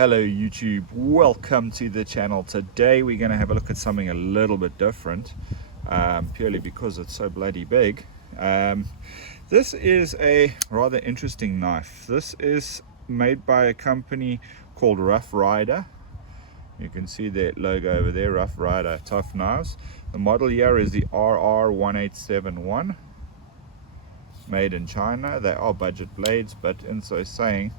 Hello YouTube, welcome to the channel. Today we're going to have a look at something a little bit different, purely because it's so bloody big. This is a rather interesting knife. This is made by a company called Rough Rider. You can see their logo over there, Rough Rider Tough Knives. The model here is the RR1871, made in China. They are budget blades, but in so saying,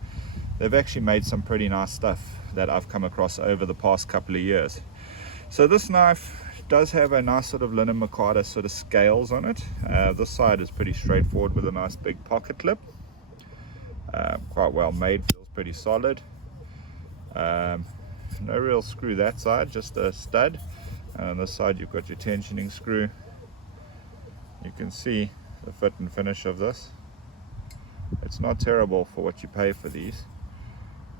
they've actually made some pretty nice stuff that I've come across over the past couple of years. So this knife does have a nice sort of linen micarta sort of scales on it. This side is pretty straightforward with a nice big pocket clip. Quite well made, feels pretty solid. No real screw that side, just a stud. And on this side you've got your tensioning screw. You can see the fit and finish of this. It's not terrible for what you pay for these.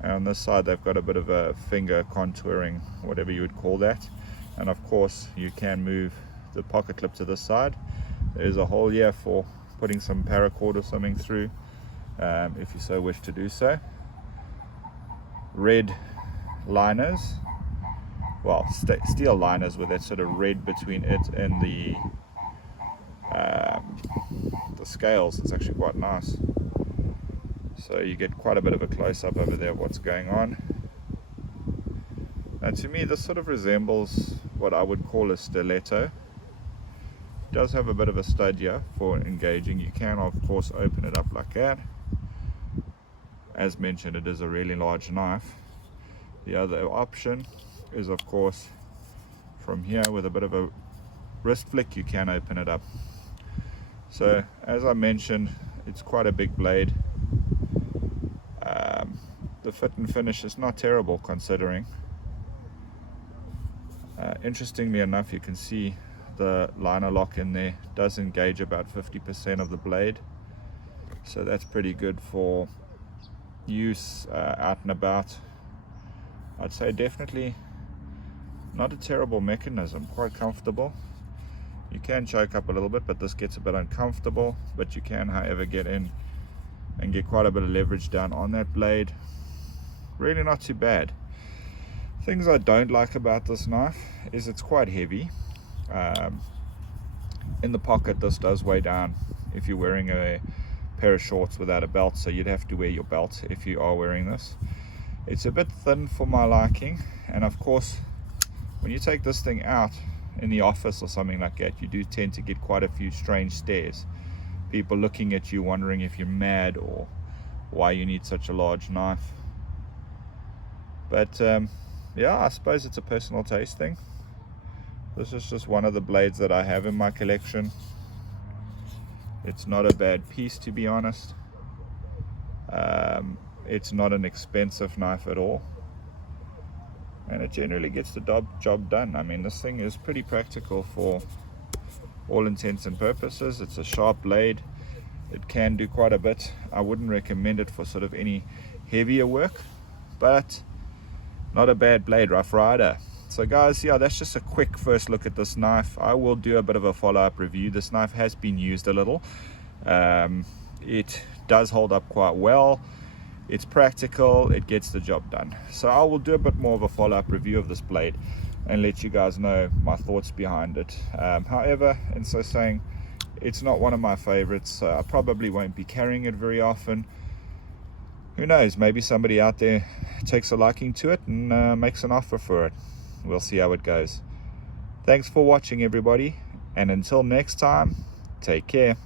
And on this side they've got a bit of a finger contouring, whatever you would call that. And of course you can move the pocket clip to this side. There's a hole here for putting some paracord or something through, if you so wish to do so. Red liners, well, steel liners with that sort of red between it and the scales. It's actually quite nice. So you get quite a bit of a close-up over there of what's going on. Now to me this sort of resembles what I would call a stiletto. It does have a bit of a stud here for engaging. You can of course open it up like that. As mentioned, it is a really large knife. The other option is of course from here with a bit of a wrist flick you can open it up. So as I mentioned, it's quite a big blade. The fit and finish is not terrible considering. Interestingly enough, you can see the liner lock in there does engage about 50% of the blade, so that's pretty good for use out and about. I'd say definitely not a terrible mechanism, quite comfortable. You can choke up a little bit, but this gets a bit uncomfortable, but you can however get in and get quite a bit of leverage down on that blade. Really not too bad. Things I don't like about this knife is it's quite heavy. In the pocket this does weigh down if you're wearing a pair of shorts without a belt, so you'd have to wear your belt if you are wearing this. It's a bit thin for my liking, and of course when you take this thing out in the office or something like that, you do tend to get quite a few strange stares. People looking at you wondering if you're mad or why you need such a large knife. But yeah, I suppose it's a personal taste thing. This is just one of the blades that I have in my collection. It's not a bad piece, to be honest. It's not an expensive knife at all, and it generally gets the job done. I mean, this thing is pretty practical for all intents and purposes. It's a sharp blade. It can do quite a bit. I wouldn't recommend it for sort of any heavier work, but not a bad blade, Rough Rider. So guys, yeah, that's just a quick first look at this knife. I will do a bit of a follow-up review. This knife has been used a little. It does hold up quite well. It's practical, it gets the job done. So I will do a bit more of a follow-up review of this blade and let you guys know my thoughts behind it. However, in so saying, it's not one of my favorites, so I probably won't be carrying it very often. Who knows, maybe somebody out there takes a liking to it and makes an offer for it. We'll see how it goes. Thanks for watching everybody, and until next time, take care.